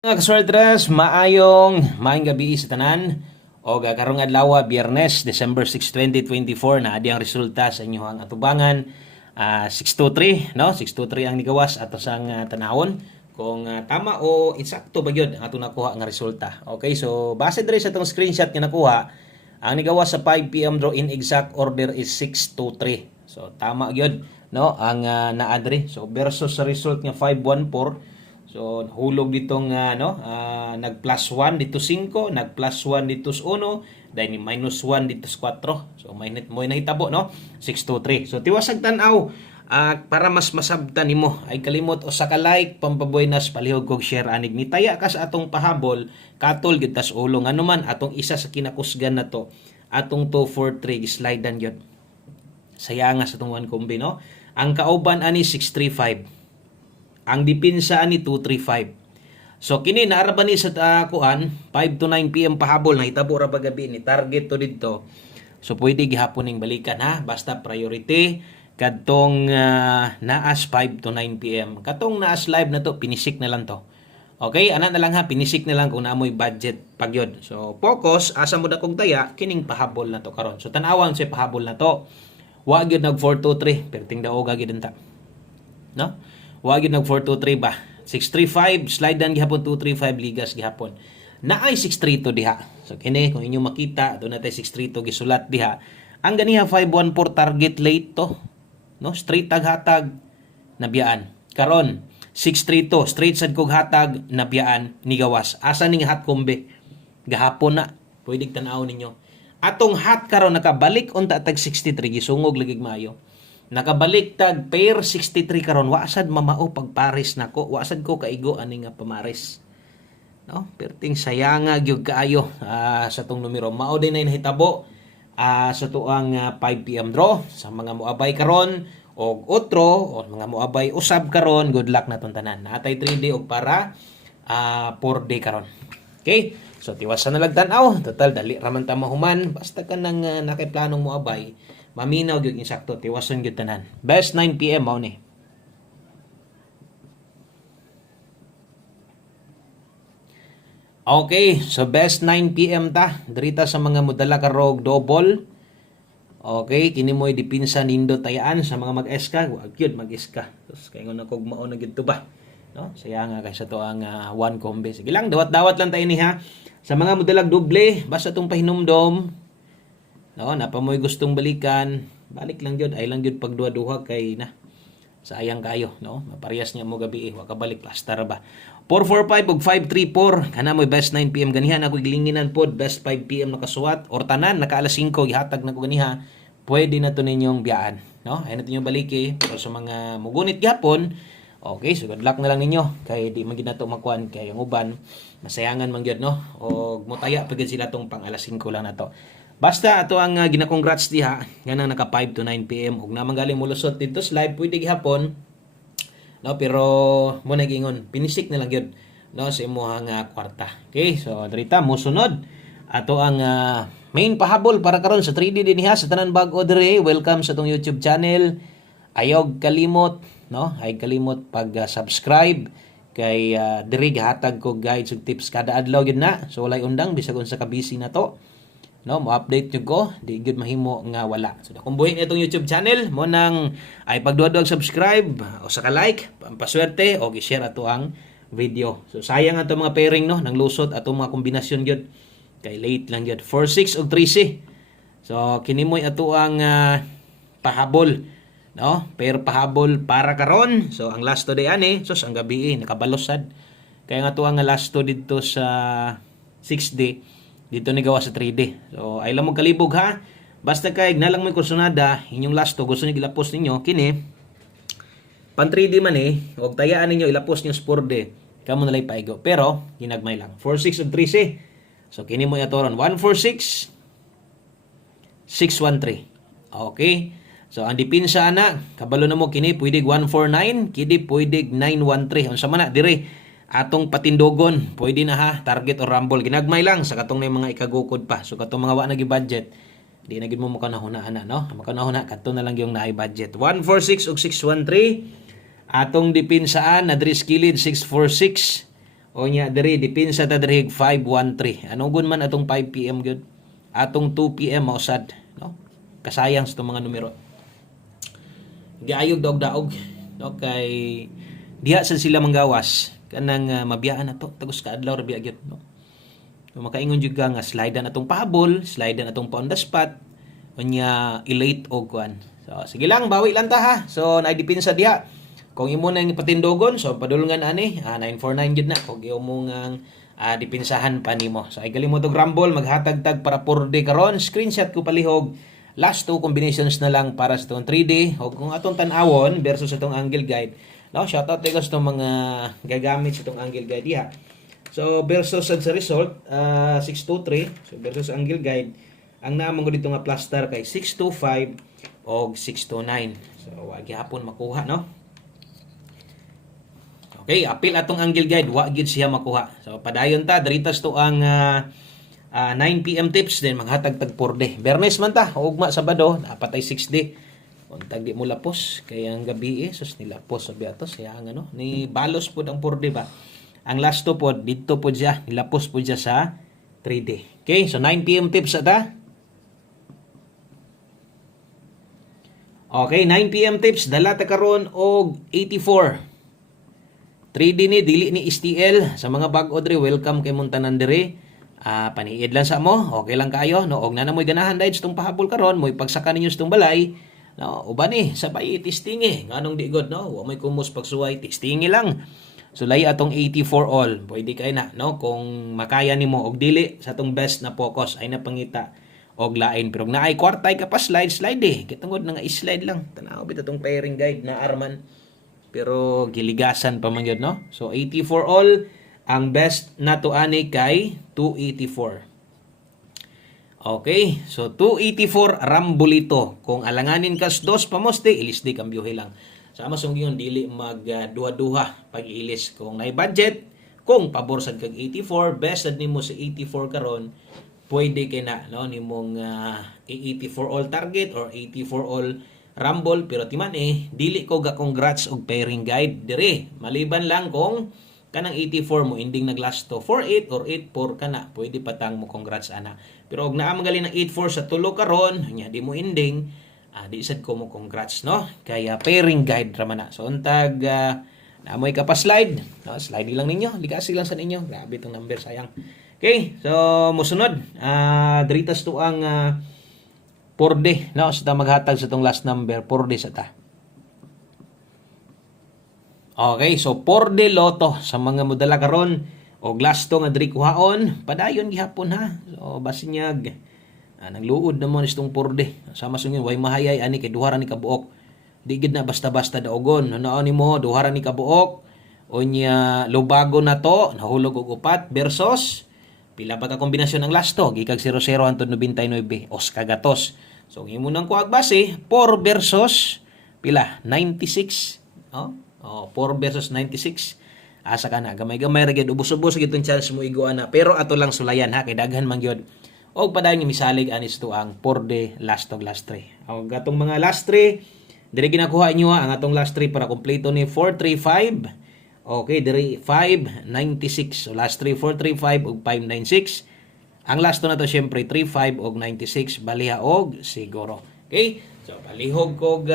Mga kasweltres, maayong gabi sa tanan o karong adlaw Biyernes, December 6, 2024 na adi ang resulta sa inyong atubangan. 623, no? 623 ang nigawas ato sang tanawon kung tama o insakto ba gyud ang atong nakuha nga resulta. Okay, so base diri sa atong screenshot nga nakuha, ang nigawas sa 5 PM draw in exact order is 623. So tama gyud, no? Ang naa diri. So versus sa result nga 514. So hulog ditong nag plus 1 dito 5, nag plus 1 dito 1, dahil minus 1 dito 4. So may nahitabo, no? 623. So tiwasag tan-aw para mas masabtan nimo ay kalimot o sa ka-like pampabuenas palihog kog share anig ni taya ka sa atong pahabol katol gyud tas ulo nga naman atong isa sa kinakusgan nato atong 243 slidean gyud. Sayanga sa atong one combi, no? Ang kauban ani 635. Ang dipinsa ani 235. So kini naara ba ni sa kuan 5 to 9 PM pahabol na hitabo ra ba gabi ni target to didto. So pwede gihapon ning balikan ha, basta priority kadtong naas 5 to 9 PM. Katong naas live na to pinisik na lang to. Okay, ana na lang ha, pinisik na lang kung naamoy budget pagyod. So focus asa mo dakong taya kining pahabol na to karon. So tan-awan sa pahabol na to. Wa gyud nag 423 perting daog gyud ta. No? Wag yun nag 423 ba? 635 slide dan gihapon 235 ligas gihapon. Naay 632 diha. So kini kung inyo makita do natay 632 gisulat diha. Ang ganiha 514 target late to. No, straight tag hatag nabiyaan. Karon 632 straight sad kog hatag nabiyaan ni gawas. Asa ning hot kombe? Gahapon na. Pwede tan-aw ninyo. Atong hot karon nakabalik unta tag 63 gisungog lagig maayo. Nakabalik tag pair 63 karon wasad mamao pag Paris nako wasad ko kaigo ani nga pamaris, no? Perting sayanga gyud kaayo sa tong numero mao din nay nahitabo sa tuang 5 PM draw sa mga moabay karon og otro o mga moabay usab karon. Good luck naton tanan. Natay 3D og para 4D karon. Okay, so tiwasan na lang tan-aw, total dali ra man ta mahuman basta ka nang nakay planong moabay. Maminaw gyud insakto tiwason gyud tanan. Best 9 PM mao ni. Okay, so best 9 PM ta. Dirita sa mga modala karog double. Okay, kini mo'y dipinsa nindo tayaan sa mga mag-eska. Wag gyud mag-eska. Sus kay ngono kog mao na gyud to ba. No? Saya nga kay sa to ang one combi. Sige lang, dawat-dawat lang tayo ni ha. Sa mga modalag doble, basta tong pahinumdom. No, napamoy gustong balikan, balik lang gyud, ay lang gyud pag duha-duha kay na sayang kayo, no? Maparehas niya mo gabi wa ka balik plaster ba. 445 ug 534 kana moy best 9 PM ganiha ako gilinginan pod best 5 PM nakasuwat or tanan naka alas 5 gihatag na ko ganiha. Pwede na to ninyong biyaan, no? Ay na to ninyong baliki pero sa mga mugunit gyapon. Okay, so good luck na lang ninyo kay di man gid nato makuan kay ang uban masayangan man gyud, no? Og motaya pagid sila tong pang alas 5 lang nato. Basta ato ang gina-congrats diha nga nang naka 5 to 9 PM ug naman galing mulusot dito sa live pwede gihapon, no? Pero mo nagingon pinisik na lang gyud, no, sa imong kwarta. Okay, so drita mo sunod ato ang main pahabol para karon sa 3D dinhi sa tanan bag-o diri. Welcome sa tong YouTube channel. Ayog kalimot, no? Ay kalimot pag-subscribe kay diri gihatag ko guides ug tips kada adlaw gyud na. So walay undang bisag unsa ka busy na to. No, mo-update nyo ko, di good mahimo nga wala. So kung buhin itong YouTube channel mo nang ay pagduwa-duwag subscribe o sa ka-like, pampaswerte o gi-share ato ang video. So sayang ato mga pairing, no, nang lusot ato mga kombinasyon gyud. Kay late lang gyud 46 ug 3C. So kini moy ato ang pahabol, no? Pair pahabol para karon. So ang last to day ani, so ang gabi nakabalosad. Kaya nga ato ang last to dito sa 6D. Dito ni gawa sa 3D. So, ay lang mo kalibog ha. Basta kay nalang may kursunada, inyong last to, gusto niyo ilapos ninyo, kini, pan 3D man huwag tayaan ninyo, ilapos niyo sa 4D. Kamo nalay paigo. Pero, ginagmay lang. 46 ug 3C. So, kini mo itoron. 146, 613. Okay. So, ang dipinsa na, kabalo na mo kini, pwede 149, kini pwede 913. Unsa man na, dire, atong patindogon pwede na ha, target or rumble ginagmay lang sa katong may mga ikagukod pa. So katong mga wa na gi-budget di na gid mo makanahuna na, no? Makanahuna kadto na lang yung naay budget. 146 ug 613 atong dipinsaan na diri skilid 646 O nya diri dipinsa ta diri 513. Ano gun man atong 5 PM gyud. Atong 2 PM mausad, no? Kasayang sa itong mga numero. Giayog daog-daog, no? Kay diha sa sila manggawas kanang mabiyaan na to tagos ka adlaw ra biya gyud, no? So, makaingon jud ka nga slide na atong pahabol, slide na atong pa on the spot, unya elate og kuan. So sige lang, bawi lang ta ha. So naidipinsa diha. Kung imo nang patindogon, so padulungan ani 949 gid na kung imo ngang dipinsahan pa nimo. So ay kalimot og rumble maghatag-tag para 4D karon, screenshot ko palihog. Last two combinations na lang para sa itong 3D o kung atong tan-awon versus itong angle guide. No, shout out tayo sa mga gagamit sa itong angle guide diha. So versus sa result 623, so versus angle guide ang naamon ko dito nga plaster kay 625 og 629. So wa gihapon makuha, no? Okay, apil atong angle guide, wa gid siya makuha. So padayon ta diritas to ang 9 PM tips din maghatag-tag 4D. Bernes man ta, ugma Sabado, dapat ay 6D. Kung tag di mo lapos, kaya ang gabi sus nilapos sa biatos, kaya ang ano, ni balos pud ang 4D ba. Ang last to pod dito pod siya, nilapos pod siya sa 3D. Okay, so 9 PM tips ata. Okay, 9 PM tips, dala ta karon og 84. 3D ni dili ni STL sa mga bag odre, welcome kay muntanan dire. Paniid lang sa mo, okay lang kayo, no? Og na moy ganahan dahil sa itong pahabol karon, moy pagsaka ninyo sa itong balay, no? Uban ni sabay testingi, nganong di god, no? Wa may kumus pagsuway, testingi lang. So lay atong 84 all, pwede kay na, no? Kung makaya nimo og dili sa atong best na focus ay napangita og lain, pero naay kwartay ka pa slide kitungod na nga slide lang. Tanaw bit atong pairing guide na arman. Pero giligasan pa man yun, no? So 84 all, ang best na to ani kay 284. Okay, so 284 rambulito. Kung alanganin kas dos pamoste, ilis di kambyuhe lang. Sama sung yun, dili mag duha-duha pag ilis. Kung nay budget, kung pabor sad kag 84, best sad nimo sa 84 karon, pwede kay na, no? Nimong 84 all target or 84 all rumble, pero timan dili ko ga congrats og pairing guide dire. Maliban lang kung kanang 84 mo ending naglast to 48 or 84 kana, pwede patang mo congrats ana. Pero og naa magaling ng 84 sa tulo karon, nya di mo ending, di sad ko mo congrats, no? Kaya pairing guide ra man na. So untag naamoy ka pa slide, no? Slide lang ninyo, ligasi lang sa ninyo. Grabe tong number, sayang. Okay, so mosunod diritas to ang 4D, no? So ta maghatag sa tong last number, 4D sa ta. Okay, so 4D loto sa mga modala karon og last to nga diri kuhaon, padayon gihapon ha. So basinyag nagluod na mo nitong 4D. Sama sungin way mahayay ani kay duha ra ni kabuok. Di gid na basta-basta daogon. Ano ni mo duha ra ni kabuok. Unya lubago na to, nahulog og upat versus pila pa ka kombinasyon ng last to, gikag 00 hangtod 99 os kagatos. So imo nang kuag base 4 versus pila 96, no? 4 versus 96. Asa ka na gamay-gamay ra gyud, ubos-ubos gyud tong chance mo iguana, pero ato lang sulayan ha kay daghan man gyud. Og padayon misalig anis to ang 4D last of last 3. Og atong mga last 3 diri ginakuha inyo ang atong last 3 para kompleto ni 435. Okay, diri 596. So last 3 435 ug 596. Ang last na to syempre 35 og 96 baliha og siguro. Okay? So palihog kog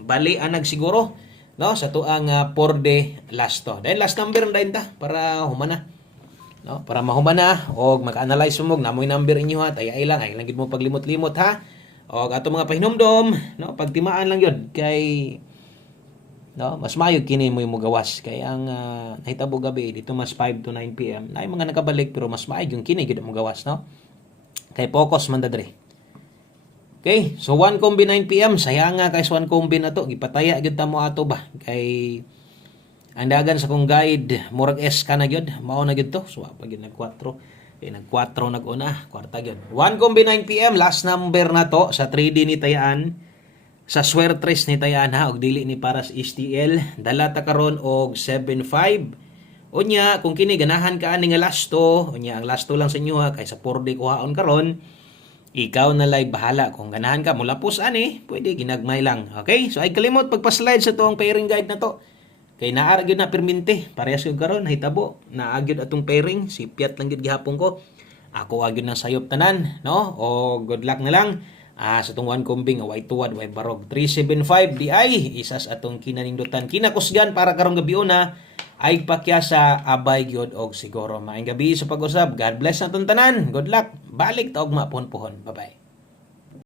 bali anag siguro, no? Sa tuang 4D last to. Then last number na ta para humana. No? Para mahumana og maka-analyze mo namoy number inyo ha. Ay lang gid mo paglimot-limot ha. Og ato mga pahinumdom, no? Pagtimaan lang yun kay no, mas mayo kini mo gawas kay ang nahitabo gabi dito mas 5 to 9 PM na mga nakabalik, pero mas mayo yung kini gid mo gawas, no? Kay focus man dadre. Okay, so 1 combi 9 PM sayang nga kay 1 combi na to gipataya gyud ta mo ato ba kay ang dagan sa kong guide murag S ka na gyud, mao na gyud to. So pa gyud nag 4 kay nag 4 nag-una kwarta gyud. 1 combi 9 PM last number na to sa 3D ni tayaan. Sa swertres ni tayan ha, og dili ni para sa STL, dala ta karon og 75. Unya, kung kini ganahan ka ani nga lasto, unya ang lasto lang sa inyo ha, kay sa 4D kuhaon karon, ikaw na lay bahala. Kung ganahan ka mulapos ani, pwede ginagmay lang. Okay? So ay kalimot pagpa-slide sa tuong pairing guide na to. Kay naa gyud na perminti, parehas gyud karon nahitabo. Naa gyud atong pairing, si Piat lang gyud gihapon ko. Ako gyud nang sayop tanan, no? O good luck na lang. Sa itong one kumbing, way tuwad, way barog. 375 di ay, isas atong kinanindutan. Kinakusgan para karong gabi na, ay pakyasa, abay gyud og siguro. Maayong gabi sa pag-usab. God bless na itong tanan. Good luck. Balik taog mapon-pohon. Bye-bye.